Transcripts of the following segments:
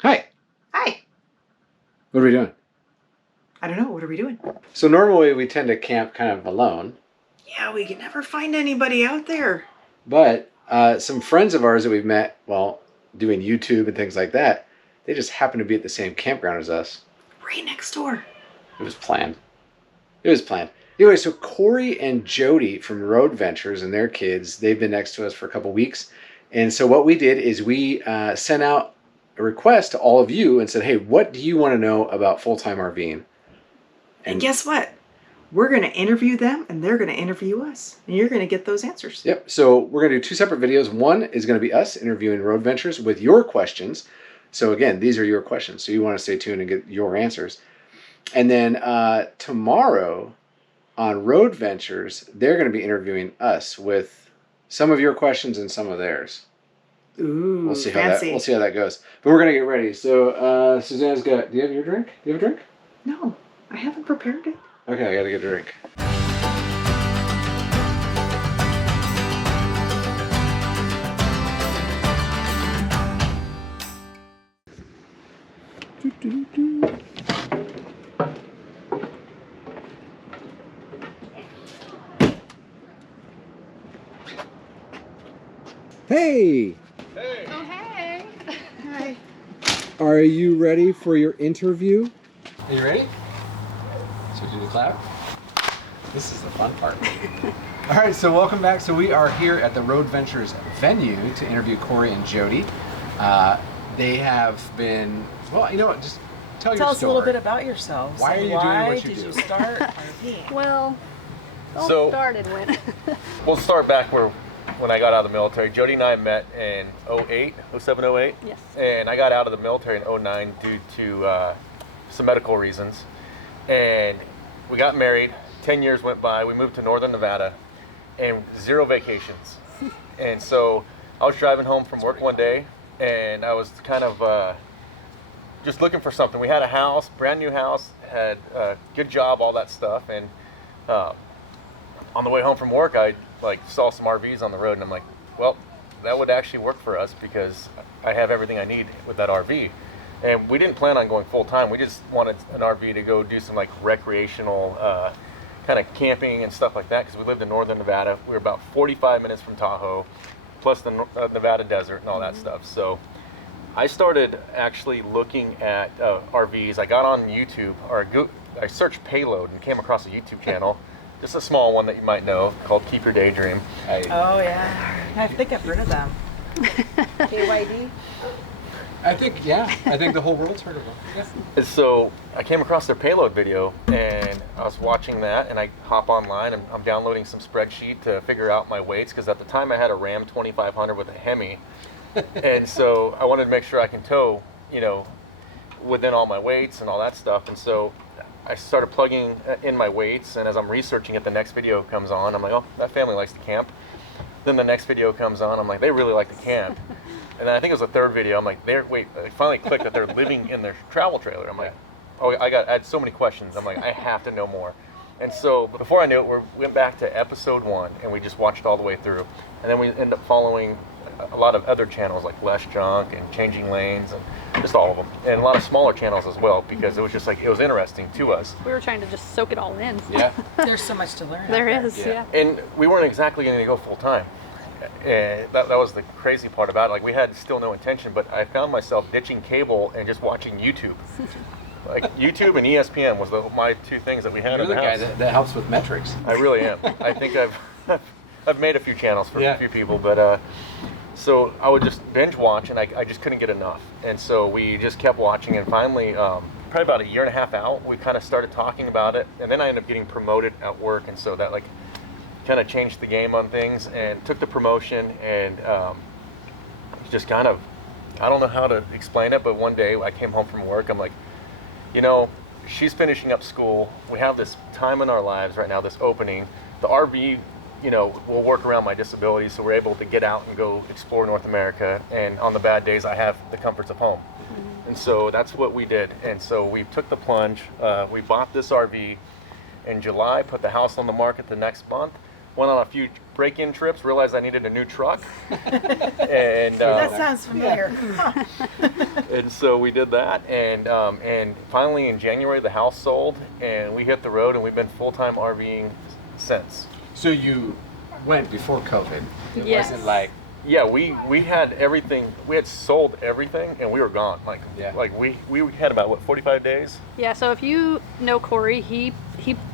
Hi. Hi. What are we doing? I don't know. What are we doing? So normally we tend to camp kind of alone, Yeah, we can never find anybody out there. but some friends of ours that we've met, well, doing YouTube and things like that, they just happen to be at the same campground as us. Right next door. It was planned. It was planned. Anyway, so Corey and Jodi from Road Ventures and their kids, they've been next to us for a couple weeks. And so what we did is we sent out a request to all of you and said, hey, what do you want to know about full-time RVing? And guess what? We're going to interview them and they're going to interview us. And you're going to get those answers. Yep. So we're going to do two separate videos. One is going to be us interviewing Road Ventures with your questions. So again, these are your questions. So you want to stay tuned and get your answers. And then tomorrow on Road Ventures, they're going to be interviewing us with some of your questions and some of theirs. Ooh, we'll see fancy. How that goes. But we're going to get ready. So Suzanne's got, do you have your drink? Do you have a drink? No, I haven't prepared it. Okay, I got to get a drink. Hey! Hey! Oh, hey! Hi. Are you ready for your interview? Are you ready? So do the clap. This is the fun part. All right, so welcome back. So we are here at the Road Ventures venue to interview Corey and Jodi. They have been, well, you know what, just tell your story. Tell us a little bit about yourselves. Why are you doing what you did do? you start RVing? Well, all So- started when. We'll start back when I got out of the military. Jodi and I met in 08, 07, 08. Yes. And I got out of the military in 09 due to some medical reasons. And we got married. 10 years went by. We moved to northern Nevada and 0 vacations. And so I was driving home from work one day and I was kind of just looking for something. We had a house, brand new house, had a good job, all that stuff. And on the way home from work, I saw some RVs on the road and I'm like, well, that would actually work for us because I have everything I need with that RV. And we didn't plan on going full time. We just wanted an RV to go do some recreational kind of camping and stuff like that because we lived in northern Nevada. We were about 45 minutes from Tahoe, plus the Nevada desert and all that stuff. So I started actually looking at RVs. I got on YouTube, I searched payload and came across a YouTube channel, just a small one that you might know called Keep Your Daydream. Oh yeah, I think I've heard of them. KYD. I think the whole world's heard of them. Yeah. So I came across their payload video and I was watching that and I hop online and I'm downloading some spreadsheet to figure out my weights because at the time I had a Ram 2500 with a Hemi. And so I wanted to make sure I can tow, within all my weights and all that stuff. And so I started plugging in my weights and as I'm researching it, the next video comes on. I'm like, oh, that family likes to camp. Then the next video comes on. I'm like, they really like to camp. And then I think it was the third video. I'm like, I finally clicked that they're living in their travel trailer. I'm like, oh, I had so many questions. I'm like, I have to know more. And so before I knew it, we went back to episode 1 and we just watched all the way through. And then we ended up following a lot of other channels like Less Junk and Changing Lanes and just all of them. And a lot of smaller channels as well because it was just it was interesting to us. We were trying to just soak it all in. Yeah. There's so much to learn. There is, yeah. And we weren't exactly going to go full time. And that was the crazy part about it. We had still no intention, but I found myself ditching cable and just watching YouTube. YouTube and ESPN was my 2 things that we had in the house. You're the guy that helps with metrics. I really am. I think I've made a few channels for a few people, but so I would just binge watch and I just couldn't get enough. And so we just kept watching and finally, probably about a year and a half out, we kind of started talking about it. And then I ended up getting promoted at work. And so that kind of changed the game on things and took the promotion and just kind of, I don't know how to explain it, but one day I came home from work, I'm like, she's finishing up school. We have this time in our lives right now, this opening. The RV, will work around my disability, so we're able to get out and go explore North America. And on the bad days, I have the comforts of home. Mm-hmm. And so that's what we did. And so we took the plunge. We bought this RV in July, put the house on the market the next month, went on a few break-in trips, realized I needed a new truck. And That sounds familiar. Huh. and so we did that, and finally in January the house sold, and we hit the road, and we've been full-time RVing since. So you went before COVID. It Yes. wasn't like, Yeah, we had everything. We had sold everything, and we were gone. Like we had about what 45 days. Yeah, so if you know Corey, he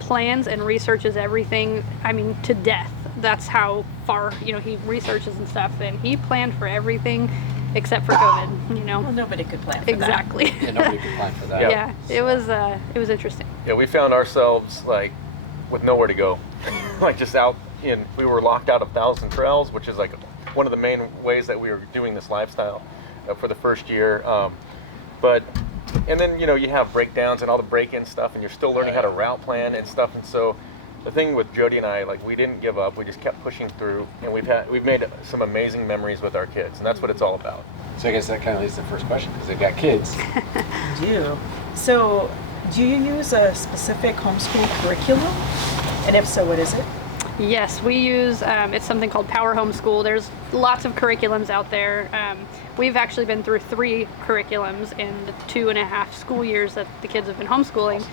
plans and researches everything, I mean, to death. That's how far, he researches and stuff, and he planned for everything except for COVID, Well, nobody could plan for Exactly. yeah, nobody could plan for that. Yeah. Yeah, it was interesting. Yeah, we found ourselves like with nowhere to go, like just out in. We were locked out of Thousand Trails, which is like one of the main ways that we were doing this lifestyle for the first year. And then you have breakdowns and all the break-in stuff, and you're still learning how to route plan and stuff. And so the thing with Jodi and I, like, we didn't give up. We just kept pushing through, and we've made some amazing memories with our kids, and that's what it's all about. So I guess that kind of leads to the first question, because they've got kids. that. Do. So, do you use a specific homeschool curriculum? And if so, what is it? Yes, we use, it's something called Power Homeschool. There's lots of curriculums out there. We've actually been through 3 curriculums in the 2.5 school years that the kids have been homeschooling.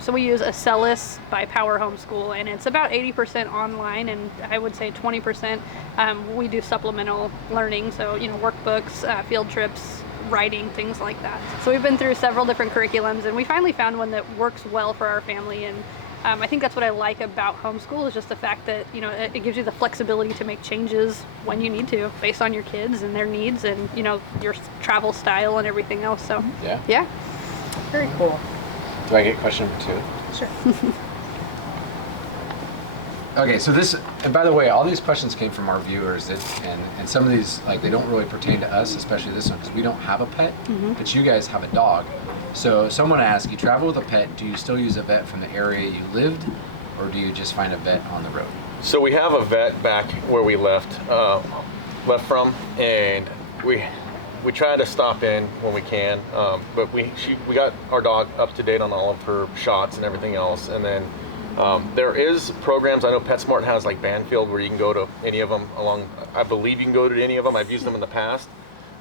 So we use Acellus by Power Homeschool, and it's about 80% online, and I would say 20% we do supplemental learning, so workbooks, field trips, writing, things like that. So we've been through several different curriculums, and we finally found one that works well for our family. And I think that's what I like about homeschool, is just the fact that it gives you the flexibility to make changes when you need to, based on your kids and their needs, and your travel style and everything else. So yeah. Very cool. Do I get question number 2? Sure. Okay, so and by the way, all these questions came from our viewers, and some of these, like, they don't really pertain to us, especially this one, because we don't have a pet, but you guys have a dog. So someone asked, you travel with a pet, do you still use a vet from the area you lived, or do you just find a vet on the road? So we have a vet back where we left from, and we try to stop in when we can, but we got our dog up to date on all of her shots and everything else. And then there is programs. I know PetSmart has like Banfield, where you can go to any of them I believe you can go to any of them. I've used them in the past,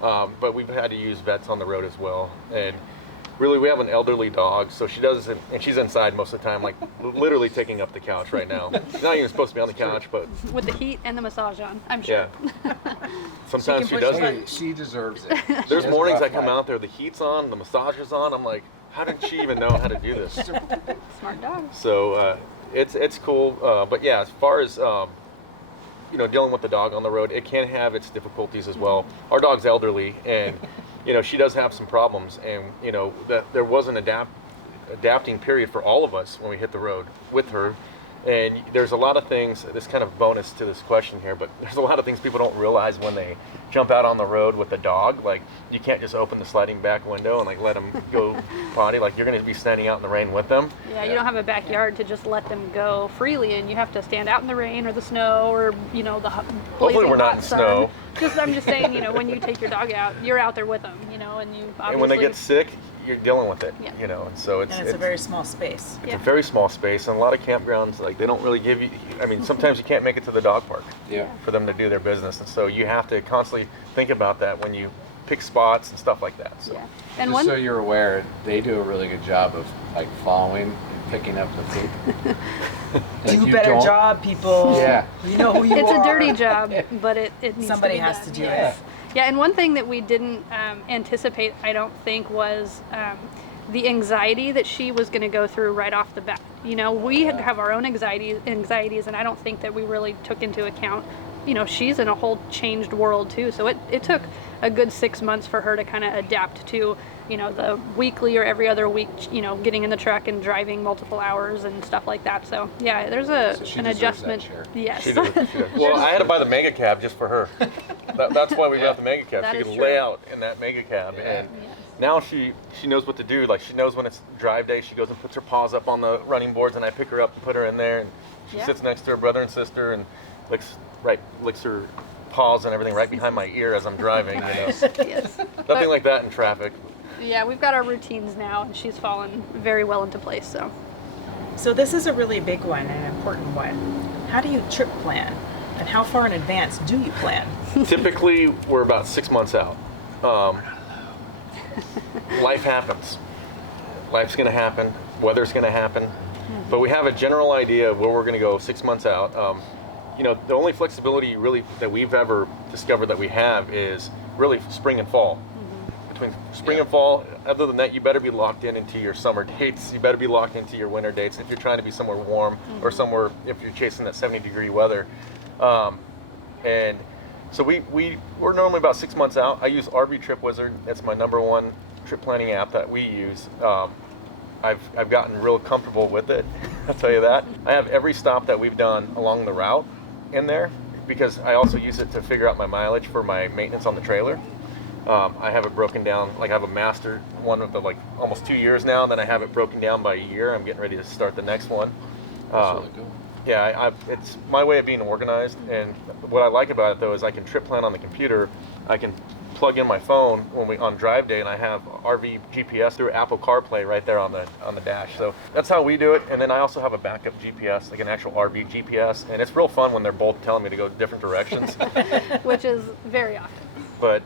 but we've had to use vets on the road as well. And really, we have an elderly dog, so she doesn't, and she's inside most of the time, like literally taking up the couch right now. She's not even supposed to be on the couch, but With the heat and the massage on, I'm sure. yeah. Sometimes she doesn't. Hey, she deserves it. She There's has a mornings I rough come life. out there, the heat's on, the massage is on. I'm like, how did she even know how to do this? Smart dog. So it's cool, but yeah, as far as dealing with the dog on the road, it can have its difficulties as well. Our dog's elderly, and she does have some problems, and that there was an adapting period for all of us when we hit the road with her. And there's a lot of things, this kind of bonus to this question here, but there's a lot of things people don't realize when they jump out on the road with the dog. Like, you can't just open the sliding back window and like let them go potty. Like, you're going to be standing out in the rain with them. Yeah, you don't have a backyard to just let them go freely, and you have to stand out in the rain or the snow or the Hopefully we're not hot in sun. snow. I'm just saying, when you take your dog out, you're out there with them, and you obviously. And when they get sick, you're dealing with it, Yeah. And so And it's a very small space. it's Yeah. a very small space, and a lot of campgrounds, like, they don't really give you, I mean, sometimes you can't make it to the dog park Yeah. for them to do their business, and so you have to constantly think about that when you pick spots and stuff like that. So. Yeah. And Just so you're aware, they do a really good job of like following and picking up the poop. And if Do you better don't- job, people. Yeah. You know who you it's are. a dirty job, but it needs Somebody to be has done. to do Yeah. it. Yeah, and one thing that we didn't anticipate, I don't think, was the anxiety that she was going to go through right off the bat. We have our own anxieties, and I don't think that we really took into account, she's in a whole changed world too. So it took a good 6 months for her to kind of adapt to, the weekly or every other week, getting in the truck and driving multiple hours and stuff like that. So yeah, there's So she an deserves adjustment. that share. Yes. She did. Well, I had to buy the mega cab just for her. That's why we got the mega cab. That She is could true. lay out in that mega cab, Yeah. and now she knows what to do. Like, she knows when it's drive day. She goes and puts her paws up on the running boards, and I pick her up and put her in there, and she Yeah. sits next to her brother and sister and licks her paws and everything right behind my ear as I'm driving. Nice. Yes. Nothing like that in traffic. Yeah, we've got our routines now, and she's fallen very well into place. So So this is a really big one and an important one. How do you trip plan? And how far in advance do you plan? Typically, we're about 6 months out. Life happens. Life's going to happen. Weather's going to happen. But we have a general idea of where we're going to go 6 months out. The only flexibility really that we've ever discovered that we have is really spring and fall. Between spring and fall, other than that, you better be locked into your summer dates. You better be locked into your winter dates if you're trying to be somewhere warm or somewhere if you're chasing that 70-degree weather. And so we're normally about 6 months out. I use RV Trip Wizard. That's my #1 trip planning app that we use. I've gotten real comfortable with it. I'll tell you that. I have every stop that we've done along the route in there because I also use it to figure out my mileage for my maintenance on the trailer. I have it broken down, like I have a master one of the almost 2 years now, and then I have it broken down by a year. I'm getting ready to start the next one. That's really cool. Yeah, it's my way of being organized, and what I like about it though is I can trip plan on the computer. I can plug in my phone on drive day, and I have RV GPS through Apple CarPlay right there on the dash. So that's how we do it. And then I also have a backup GPS, like an actual RV GPS, and it's real fun when they're both telling me to go different directions. Which is very often. But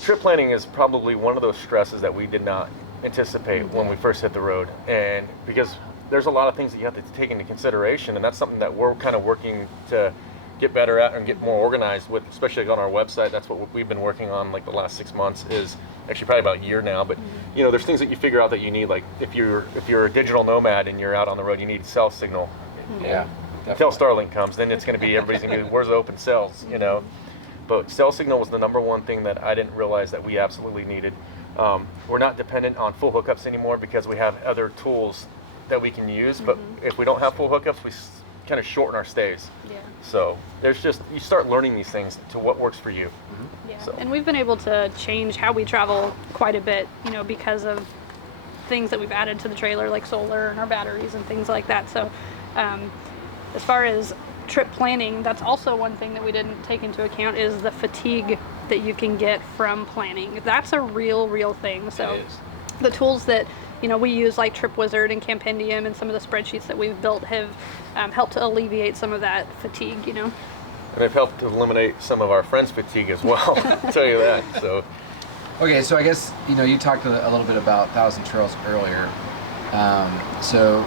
trip planning is probably one of those stresses that we did not anticipate when we first hit the road, and because there's a lot of things that you have to take into consideration, and that's something that we're kind of working to get better at and get more organized with, especially on our website. That's what we've been working on the last 6 months, is actually probably about a year now. But there's things that you figure out that you need, like if you're a digital nomad and you're out on the road, you need cell signal. Yeah. Until Starlink comes, then it's going to be everybody's going to be where's the open cells, But cell signal was the #1 thing that I didn't realize that we absolutely needed. We're not dependent on full hookups anymore because we have other tools that we can use. But if we don't have full hookups, we kind of shorten our stays. Yeah. So you start learning these things to what works for you. Yeah. So. And we've been able to change how we travel quite a bit, because of things that we've added to the trailer, like solar and our batteries and things like that. So as far as trip planning, that's also one thing that we didn't take into account, is the fatigue that you can get from planning. That's a real thing. So the tools that we use, like Trip Wizard and Campendium and some of the spreadsheets that we've built, have helped to alleviate some of that fatigue. And they've helped to eliminate some of our friends' fatigue as well. I'll tell you that. So Okay, so I guess you talked a little bit about Thousand Trails earlier. So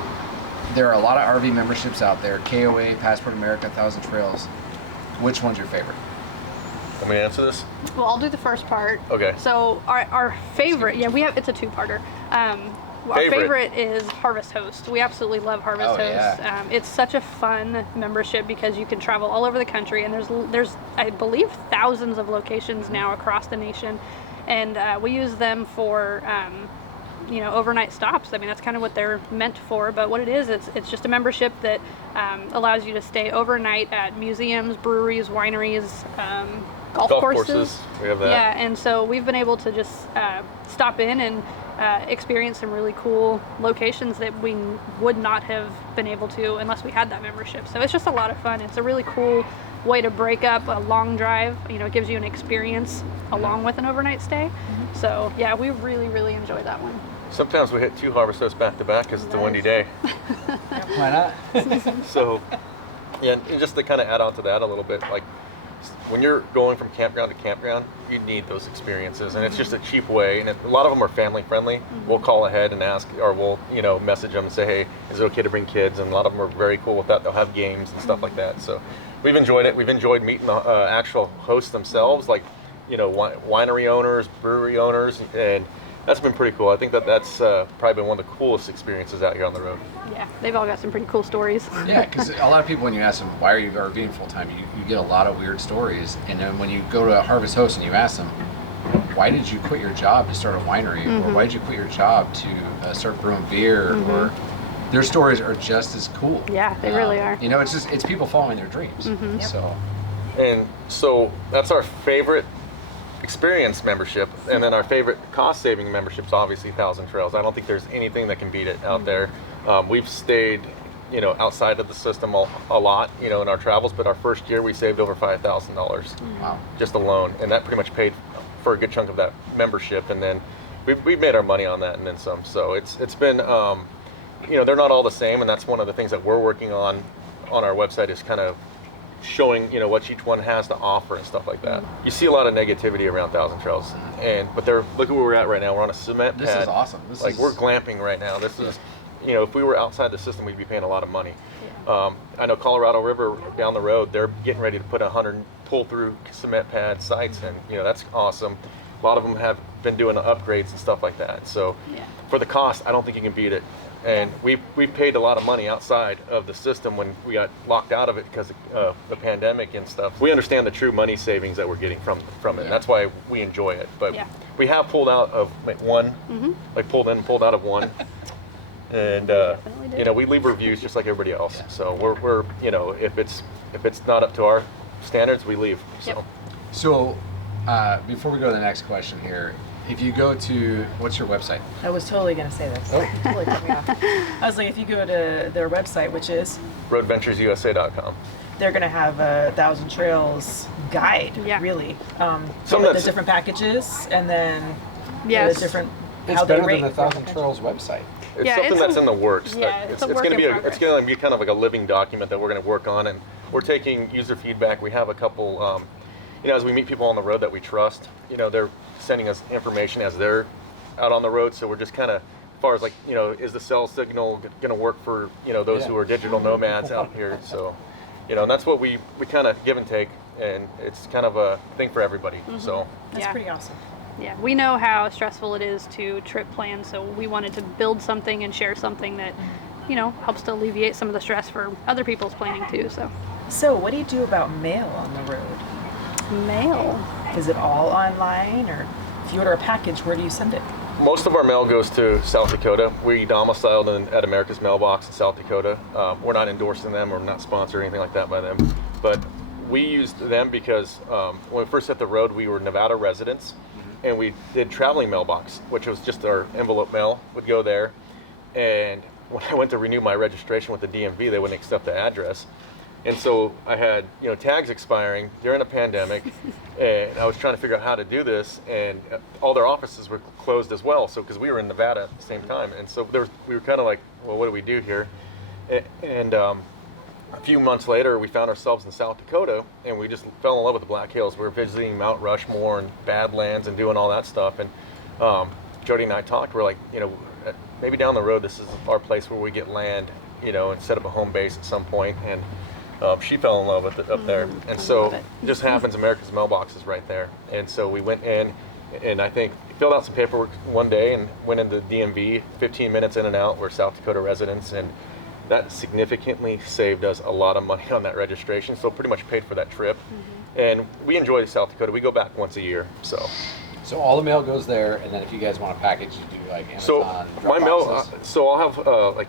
there are a lot of RV memberships out there: KOA, Passport America, Thousand Trails. Which one's your favorite? Want me to answer this? Well, I'll do the first part. Okay. So our favorite, it's a two-parter. Our favorite is Harvest Host. We absolutely love Harvest Host. Yeah. It's such a fun membership because you can travel all over the country, and there's I believe thousands of locations now across the nation, and we use them for overnight stops. I mean, that's kind of what they're meant for. But what it is, it's just a membership that allows you to stay overnight at museums, breweries, wineries, golf courses. We have that. Yeah, and so we've been able to just stop in and experience some really cool locations that we would not have been able to unless we had that membership. So it's just a lot of fun. It's a really cool way to break up a long drive. It gives you an experience along with an overnight stay. So yeah, we really enjoy that one. Sometimes we hit 2 Harvest Hosts back to back because it's a windy day. Why not? So, yeah, and just to kind of add on to that a little bit, like when you're going from campground to campground, you need those experiences, and it's just a cheap way. And a lot of them are family friendly. We'll call ahead and ask, or we'll message them and say, hey, is it okay to bring kids? And a lot of them are very cool with that. They'll have games and stuff like that. So we've enjoyed it. We've enjoyed meeting the actual hosts themselves, like winery owners, brewery owners, and that's been pretty cool. I think that's probably been one of the coolest experiences out here on the road. Yeah, they've all got some pretty cool stories. Yeah, because a lot of people, when you ask them, why are you RVing full time, you get a lot of weird stories. And then when you go to a Harvest Host and you ask them, why did you quit your job to start a winery? Or why did you quit your job to start brewing beer? Or their stories are just as cool. Yeah, they really are. It's people following their dreams. So. And so that's our favorite experience membership, and then our favorite cost-saving memberships, obviously Thousand Trails. I don't think there's anything that can beat it out there. We've stayed, outside of the system a lot, in our travels, but our first year we saved over $5,000 Wow. just alone, and that pretty much paid for a good chunk of that membership, and then we've made our money on that and then some. So it's been, they're not all the same, and that's one of the things that we're working on our website, is kind of showing, you know, what each one has to offer and stuff like that. You see a lot of negativity around Thousand Trails, but look at where we're at right now. We're on a cement pad. This is awesome. We're glamping right now. This is, you know, if we were outside the system, we'd be paying a lot of money. I know Colorado River down the road, they're getting ready to put 100 pull-through cement pad sites in. You know, that's awesome. A lot of them have been doing upgrades and stuff like that. So for the cost, I don't think you can beat it. And we paid a lot of money outside of the system when we got locked out of it because of the pandemic and stuff. We understand the true money savings that we're getting from it. That's why we enjoy it. But we have pulled out of one, like pulled in, pulled out of one. And you know, we leave reviews just like everybody else. So we're you know, if it's not up to our standards, we leave. So before we go to the next question here, if you go to, what's your website? I was totally going to say this. Totally took me off. I was like, if you go to their website, which is roadventuresusa.com, they're going to have a Thousand Trails guide, really. Some of the different packages, and then the different It's how they better rate. than the Thousand Trails website. It's something that's in the works. It's going to be kind of like a living document that we're going to work on, and we're taking user feedback. We have a couple, you know, as we meet people on the road that we trust, you know, they're sending us information as they're out on the road. So we're just kind of, as far as like, you know, is the cell signal going to work for, you know, those who are digital nomads out here? So, you know, and that's what we kind of give and take, and it's kind of a thing for everybody. So That's pretty awesome. Yeah, we know how stressful it is to trip plan, so we wanted to build something and share something that, you know, helps to alleviate some of the stress for other people's planning too. So what do you do about mail on the road? Mail. Is it all online, or if you order a package, where do you send it? most of our mail goes to South Dakota. We domiciled at America's Mailbox in South Dakota. We're not endorsing them or not sponsored or anything like that by them. But we used them because when we first hit the road, we were Nevada residents, and we did traveling mailbox, which was just our envelope mail would go there. And when I went to renew my registration with the DMV, they wouldn't accept the address. And so I had, tags expiring during a pandemic, and I was trying to figure out how to do this, and all their offices were closed as well. So, because we were in Nevada at the same time, and so we were kind of like, well, what do we do here? And a few months later, we found ourselves in South Dakota, and we just fell in love with the Black Hills. We were visiting Mount Rushmore and Badlands and doing all that stuff. And Jodi and I talked. We're like, maybe down the road, this is our place where we get land, and set up a home base at some point. And she fell in love with it up there. And so it just happens America's Mailbox is right there. And so we went in, and I think filled out some paperwork one day and went into DMV, 15 minutes in and out. We're South Dakota residents, and that significantly saved us a lot of money on that registration. So pretty much paid for that trip. And we enjoy South Dakota. We go back once a year. So all the mail goes there, and then if you guys want a package, you do like Amazon. So my mail, so I'll have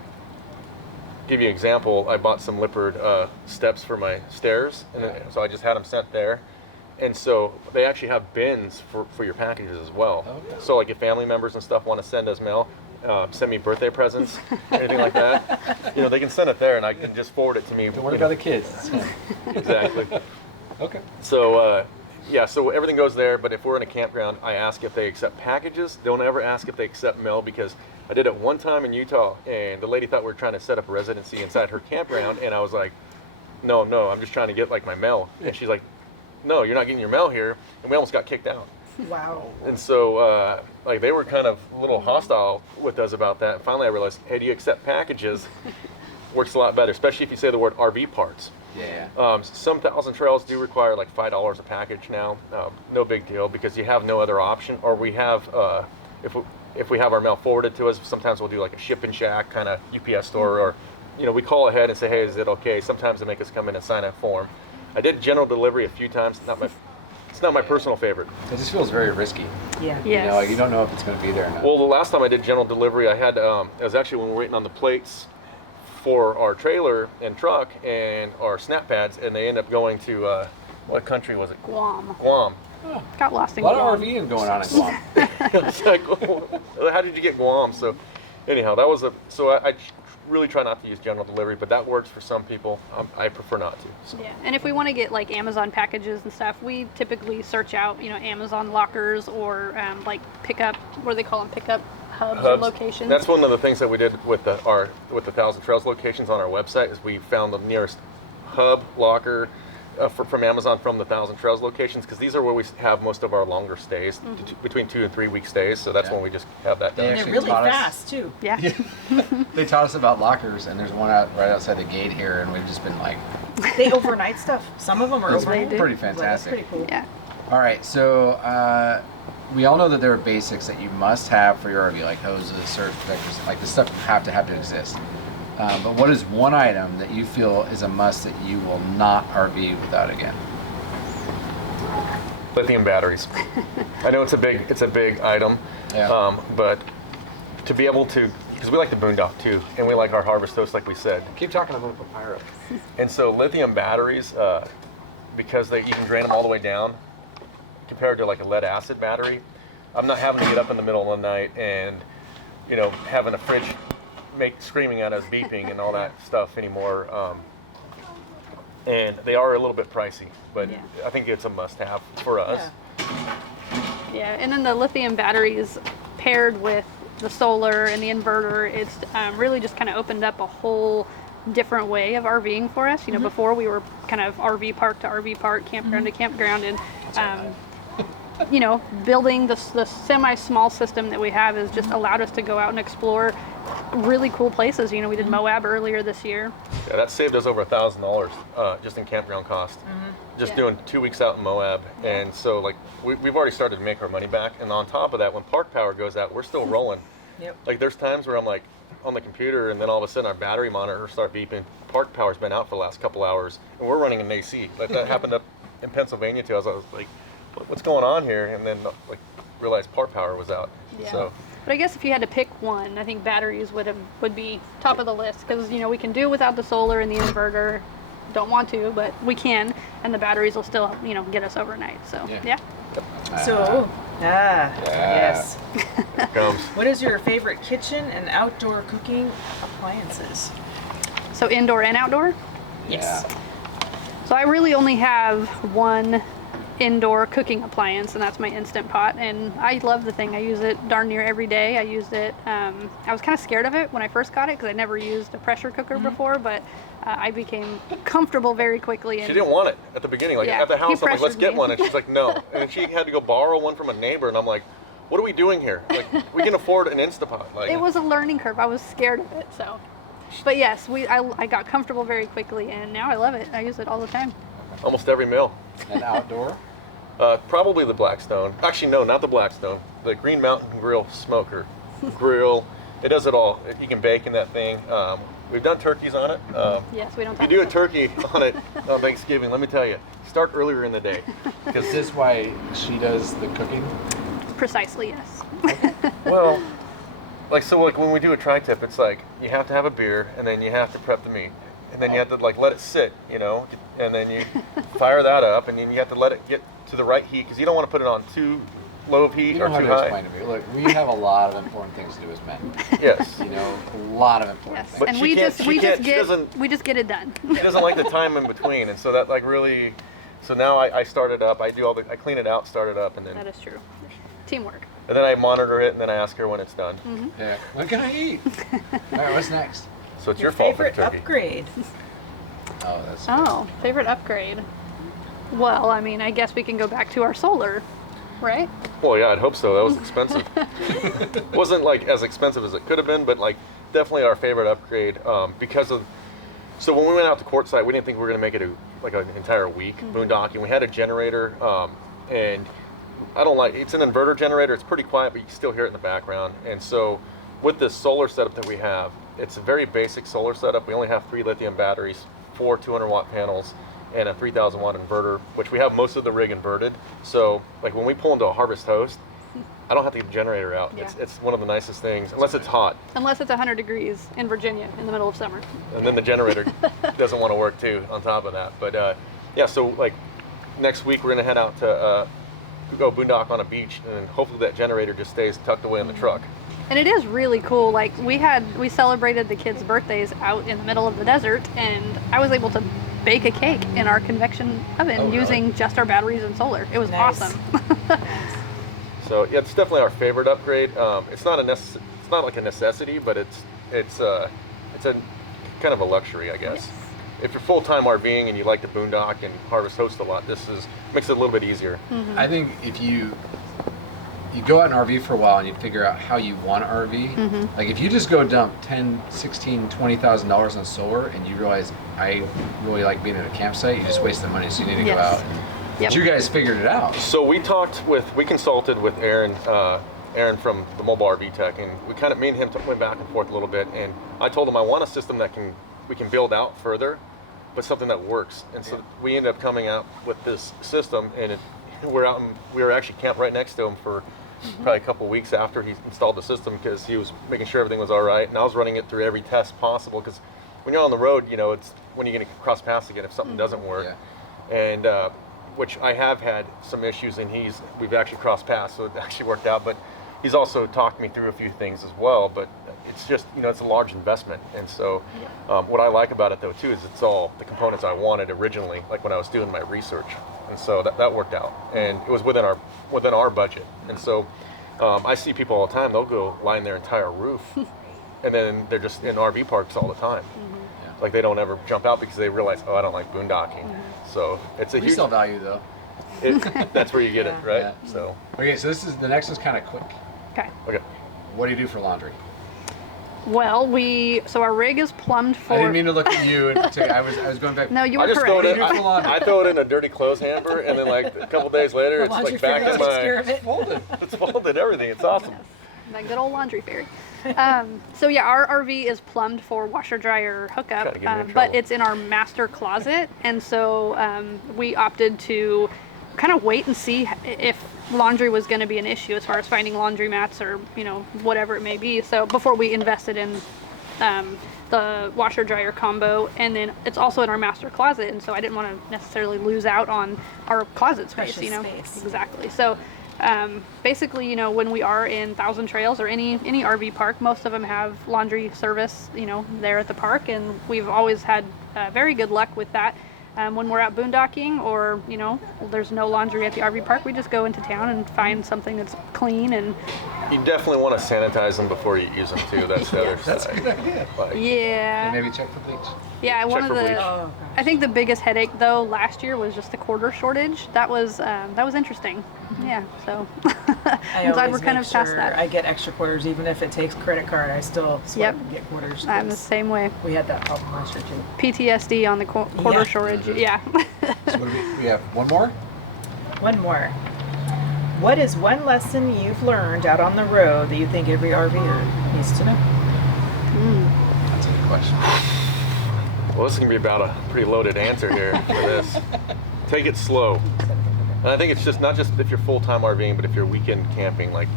give you an example. I bought some Lippard steps for my stairs, and so I just had them sent there. And so they actually have bins for your packages as well. Okay. So like if family members and stuff want to send us mail, send me birthday presents, anything like that, they can send it there, and I can just forward it to me. Don't worry about the kids. Exactly. Okay. So so everything goes there, but if we're in a campground, I ask if they accept packages. Don't ever ask if they accept mail, because I did it one time in Utah, and the lady thought we were trying to set up a residency inside her campground, and I was like, no, I'm just trying to get like my mail. And she's like, no, you're not getting your mail here, and we almost got kicked out. Wow. And so they were kind of a little hostile with us about that. And finally I realized, hey, do you accept packages? Works a lot better, especially if you say the word RV parts. Yeah. Some Thousand Trails do require like $5 a package now. No big deal, because you have no other option. Or we have, if we have our mail forwarded to us, sometimes we'll do like a ship and shack kind of UPS store, or we call ahead and say, hey, is it okay? Sometimes they make us come in and sign a form. I did general delivery a few times. It's not my personal favorite. It just feels very risky. Yeah. Yes. You don't know if it's going to be there or not. Well, the last time I did general delivery, I had it was actually when we were waiting on the plates for our trailer and truck and our snap pads, and they ended up going to what country was it? Guam. Guam. Oh. Got lost in A lot Guam. of RVing going on in Guam. It's like, how did you get Guam? So anyhow, that was I really try not to use general delivery, but that works for some people. I prefer not to. So. Yeah, and if we want to get like Amazon packages and stuff, we typically search out, Amazon lockers or like pickup, what do they call them, pickup hubs or locations. That's one of the things that we did with the Thousand Trails locations on our website, is we found the nearest hub locker from Amazon from the Thousand Trails locations, because these are where we have most of our longer stays, between 2 and 3 week stays. So that's when we just have that done. They They're really taught us- fast too. Yeah. They taught us about lockers, and there's one right outside the gate here, and we've just been like, They overnight stuff. Some of them are it's overnight. pretty That's fantastic. pretty cool. Yeah. All right, so we all know that there are basics that you must have for your RV, like hoses, surge protectors, like the stuff you have to exist. But what is one item that you feel is a must that you will not RV without again? Lithium batteries. I know it's a big item, Yeah. but to be able to, because we like the boondock too, and we like our harvest toast, like we said. Keep talking about papyrus. And so lithium batteries, because you can drain them all the way down, compared to like a lead acid battery, I'm not having to get up in the middle of the night and, having a fridge screaming at us, beeping and all that stuff anymore. And they are a little bit pricey, but Yeah. I think it's a must-have for us. Yeah, and then the lithium batteries paired with the solar and the inverter, it's really just kind of opened up a whole different way of RVing for us. Before we were kind of RV park to RV park, campground to campground, and building the semi-small system that we have has just allowed us to go out and explore really cool places. We did Moab earlier this year. Yeah, that saved us over $1,000 just in campground cost. Just Yeah. doing 2 weeks out in Moab, and so like we've already started to make our money back. And on top of that, when park power goes out, we're still rolling. Yep. Like there's times where I'm like on the computer, and then all of a sudden our battery monitor start beeping. Park power's been out for the last couple hours, and we're running an AC. Like that happened up in Pennsylvania too. I was like, what's going on here? And then like realized park power was out. Yeah. So. But I guess if you had to pick one, I think batteries would be top of the list, because we can do without the solar and the inverter. Don't want to, but we can, and the batteries will still get us overnight. So yeah. So, yes. Here comes. What is your favorite kitchen and outdoor cooking appliances? So indoor and outdoor. Yes. So I really only have one indoor cooking appliance, and that's my Instant Pot, and I love the thing. I use it darn near every day. I used it, I was kind of scared of it when I first got it because I never used a pressure cooker before, but I became comfortable very quickly. She didn't want it at the beginning. Like Yeah, at the house, he I'm like, let's pressured get me. one. And she's like, no. And then she had to go borrow one from a neighbor. And I'm like, what are we doing here? Like, we can afford an Instapot. Like, It was a learning curve. I was scared of it, so. But yes, I got comfortable very quickly, and now I love it. I use it all the time. almost every meal. And outdoor? Probably the Blackstone. Actually, no, not the Blackstone. The Green Mountain Grill Smoker. Grill. It does it all. You can bake in that thing. We've done turkeys on it. Yes, we don't If you talk do a about turkey on it on Thanksgiving, let me tell you, start earlier in the day. Is this why she does the cooking? that. Precisely, yes. Well, like when we do a tri-tip, it's like you have to have a beer, and then you have to prep the meat, and then you have to like let it sit, and then you fire that up, and then you have to let it get to the right heat, because you don't want to put it on too low of heat You or don't have too to high. explain to me. Look, we have a lot of important things to do as men. Yes. A lot of important Yes, things. But and she we can't- just she we can't- just she get doesn't- we just get it done. He doesn't like the time in between, and so that like really. So now I start it up. I clean it out, start it up, and then That is true. Teamwork. and then I monitor it, and then I ask her when it's done. Yeah. What can I eat? All right, what's next? So it's your fault for the Favorite turkey. upgrade? Oh, that's Oh, favorite upgrade. Well, I mean, I guess we can go back to our solar, right? Well, yeah, I'd hope so. That was expensive. It wasn't like as expensive as it could have been, but like definitely our favorite upgrade because of. So when we went out to Quartzsite, we didn't think we were going to make it like an entire week boondocking. We had a generator, and I don't like. It's an inverter generator. It's pretty quiet, but you can still hear it in the background. And so with this solar setup that we have, it's a very basic solar setup. We only have 3 lithium batteries, 4 200-watt panels, and a 3,000-watt inverter, which we have most of the rig inverted. So like when we pull into a harvest host, I don't have to get the generator out. Yeah. It's one of the nicest things, unless it's hot. Unless it's 100 degrees in Virginia in the middle of summer. And then the generator doesn't want to work too on top of that. But yeah, so like next week we're gonna head out to go boondock on a beach, and hopefully that generator just stays tucked away in the truck. And it is really cool. Like we celebrated the kids' birthdays out in the middle of the desert, and I was able to bake a cake in our convection oven Oh, really? using just our batteries and solar. It was Nice. awesome. So yeah, it's definitely our favorite upgrade. It's not like a necessity, but it's a kind of a luxury, I guess. if you're full-time RVing and you like to boondock and harvest host a lot, this makes it a little bit easier. I think if you go out and RV for a while and you figure out how you want to RV, like if you just go dump $10,000, $16,000, $20,000 on solar and you realize I really like being at a campsite, you just waste the money, so you need to go out. But you guys figured it out. So we consulted with Aaron from the Mobile RV Tech, and me and him went back and forth a little bit, and I told him I want a system that we can build out further, but something that works. And so we ended up coming out with this system, and we were actually camped right next to him for probably a couple of weeks after he installed the system, because he was making sure everything was all right, and I was running it through every test possible, because when you're on the road, it's when you're going to cross paths again if something doesn't work. And which I have had some issues, and we've actually crossed paths, so it actually worked out. But he's also talked me through a few things as well. But it's just, it's a large investment, and so what I like about it though too is it's all the components I wanted originally, like when I was doing my research, and so that worked out, and it was within our budget. And so I see people all the time; they'll go line their entire roof, and then they're just in RV parks all the time. Like they don't ever jump out because they realize, I don't like boondocking. So it's a resale value though. That's where you get it, right? So okay, so the next one's kind of quick. Okay. What do you do for laundry? Well, so our rig is plumbed for. I didn't mean to look at you and say I was going back. No, you were correct. I throw it in a dirty clothes hamper, and then like a couple days later, it's like back in my. Folded. It's folded, everything. It's awesome. That good old laundry fairy. So yeah, our RV is plumbed for washer dryer hookup, but it's in our master closet, and so we opted to kind of wait and see if laundry was going to be an issue as far as finding laundry mats or whatever it may be. So before we invested in the washer dryer combo, and then it's also in our master closet, and so I didn't want to necessarily lose out on our closet space. Space. Exactly. So. Basically, when we are in Thousand Trails or any RV park, most of them have laundry service, there at the park, and we've always had very good luck with that. When we're out boondocking or, there's no laundry at the RV park, we just go into town and find something that's clean. And you definitely want to sanitize them before you use them too. That's the other side. That's a good idea. Yeah. And maybe check for bleach. Yeah, I think the biggest headache though last year was just the quarter shortage. That was interesting. Yeah, so I'm glad we're kind of past that. I get extra quarters, even if it takes credit card. I still swipe and get quarters. I'm the same way. We had that problem last year too. PTSD on the quarter shortage. Yeah. So what do we have? One more? One more. What is one lesson you've learned out on the road that you think every RVer needs to know? That's a good question. Well, this is going to be about a pretty loaded answer here for this. Take it slow. And I think it's just not just if you're full-time RVing, but if you're weekend camping. Like,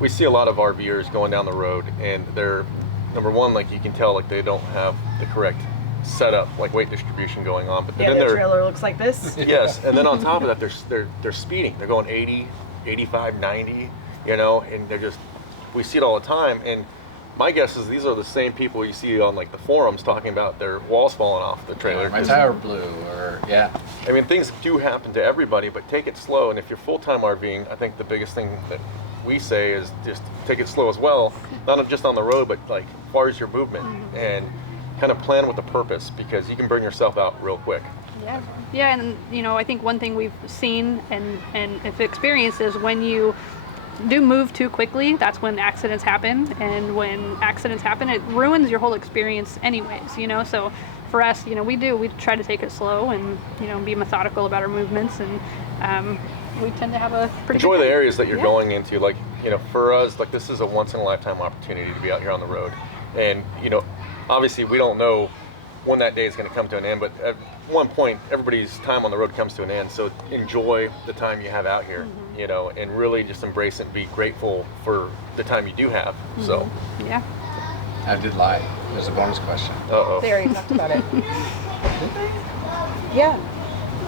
we see a lot of RVers going down the road, and they're, number one, like you can tell, like they don't have the correct setup, like weight distribution going on. But then their trailer looks like this. Yes, and then on top of that, they're speeding. They're going 80, 85, 90, and we see it all the time. And my guess is these are the same people you see on like the forums talking about their walls falling off the trailer. My tire blew, I mean, things do happen to everybody, but take it slow. And if you're full-time RVing, I think the biggest thing that we say is just take it slow as well, not just on the road, but like as far as your movement, and kind of plan with a purpose, because you can burn yourself out real quick. Yeah, and I think one thing we've seen and have experienced is when you do move too quickly, that's when accidents happen, and when accidents happen, it ruins your whole experience anyways, so for us, we try to take it slow and be methodical about our movements, and we tend to have a pretty enjoy good the areas that you're going into. Like, for us, like this is a once in a lifetime opportunity to be out here on the road, and obviously we don't know when that day is going to come to an end, but at one point everybody's time on the road comes to an end, so enjoy the time you have out here, and really just embrace it and be grateful for the time you do have. So yeah, I did lie. There's a bonus question. They already talked about it. Yeah.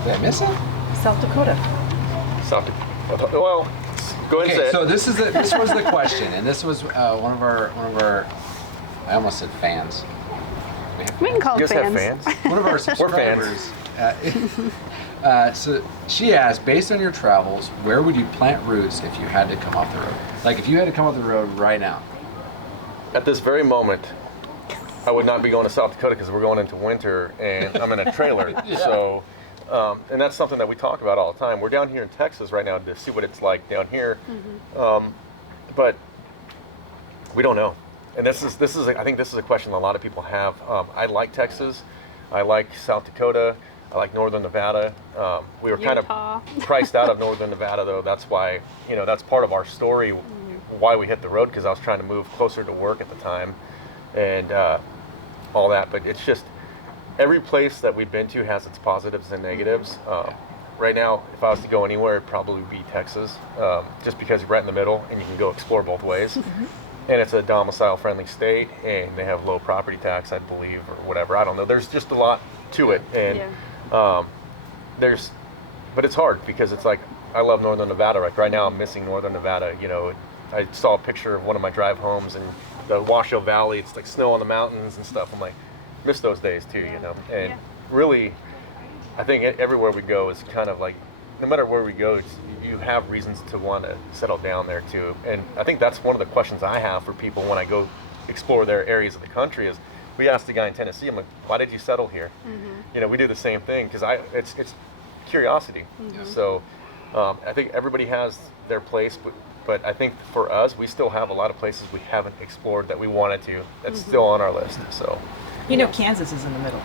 Did I miss it? South Dakota. Well, go ahead and say it. So this was the question, and this was one of our I almost said fans. We can call You them guys have fans. fans? One of our subscribers. So she asked, based on your travels, where would you plant roots if you had to come off the road? Like if you had to come off the road right now. At this very moment, I would not be going to South Dakota because we're going into winter and I'm in a trailer. Yeah. So, and that's something that we talk about all the time. We're down here in Texas right now to see what it's like down here, but we don't know. And this is I think this is a question a lot of people have. I like Texas, I like South Dakota, I like Northern Nevada. We were kind of priced out of Northern Nevada though. That's why, you know, that's part of our story, why we hit the road, because I was trying to move closer to work at the time, and all that. But it's just every place that we've been to has its positives and negatives. Right now, if I was to go anywhere, it'd probably be Texas, just because you're right in the middle and you can go explore both ways. And it's a domicile-friendly state, and they have low property tax, I believe, or whatever. I don't know. There's just a lot to it, and but it's hard because it's like I love Northern Nevada. Like right now, I'm missing Northern Nevada. You know, I saw a picture of one of my drive homes in the Washoe Valley. It's like snow on the mountains and stuff. I'm like, miss those days too. You know, and really, I think everywhere we go is kind of like, no matter where we go, you have reasons to want to settle down there too. And I think that's one of the questions I have for people when I go explore their areas of the country is, we asked the guy in Tennessee, I'm like, why did you settle here? You know, we do the same thing because it's curiosity. So I think everybody has their place, but I think for us, we still have a lot of places we haven't explored that we wanted to, that's still on our list. So, you know, Kansas is in the middle.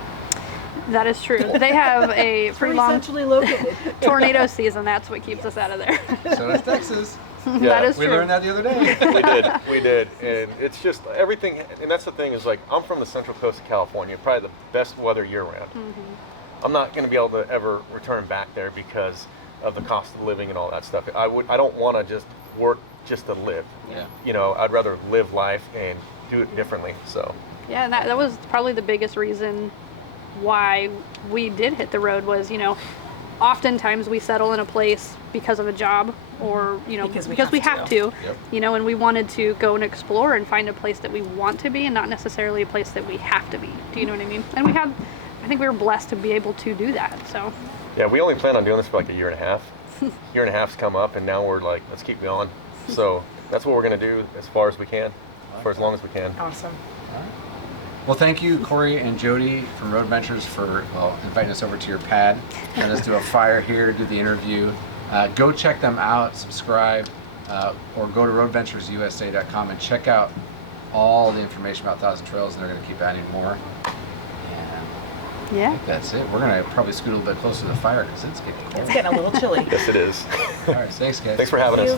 That is true. They have a pretty long Centrally located tornado season. That's what keeps us out of there. So does Texas. That is We true. learned that the other day. we did, and it's just everything. And that's the thing is, like, I'm from the Central Coast of California, probably the best weather year round. I'm not going to be able to ever return back there because of the cost of living and all that stuff. I don't want to just work just to live. You know, I'd rather live life and do it differently. So Yeah, and that was probably the biggest reason why we did hit the road was, you know, oftentimes we settle in a place because of a job or, you know, because we have to. You know, and we wanted to go and explore and find a place that we want to be and not necessarily a place that we have to be. Do you know what I mean? And I think we were blessed to be able to do that. So yeah, we only plan on doing this for like a year and a half. Year and a half's come up, and now we're like, let's keep going. So that's what we're going to do as far as we can, for as long as we can. Awesome. Well, thank you, Corey and Jodi from Road Ventures, for inviting us over to your pad. Let us do a fire here, do the interview. Go check them out, subscribe, or go to roadventuresusa.com and check out all the information about Thousand Trails, and they're going to keep adding more. And I think that's it. We're going to probably scoot a little bit closer to the fire because it's getting cold. It's getting a little chilly. Yes, it is. All right, thanks, guys. Thanks for having us.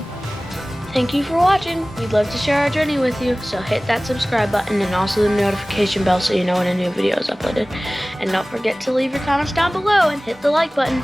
Thank you for watching. We'd love to share our journey with you, so hit that subscribe button and also the notification bell so you know when a new video is uploaded. And don't forget to leave your comments down below and hit the like button.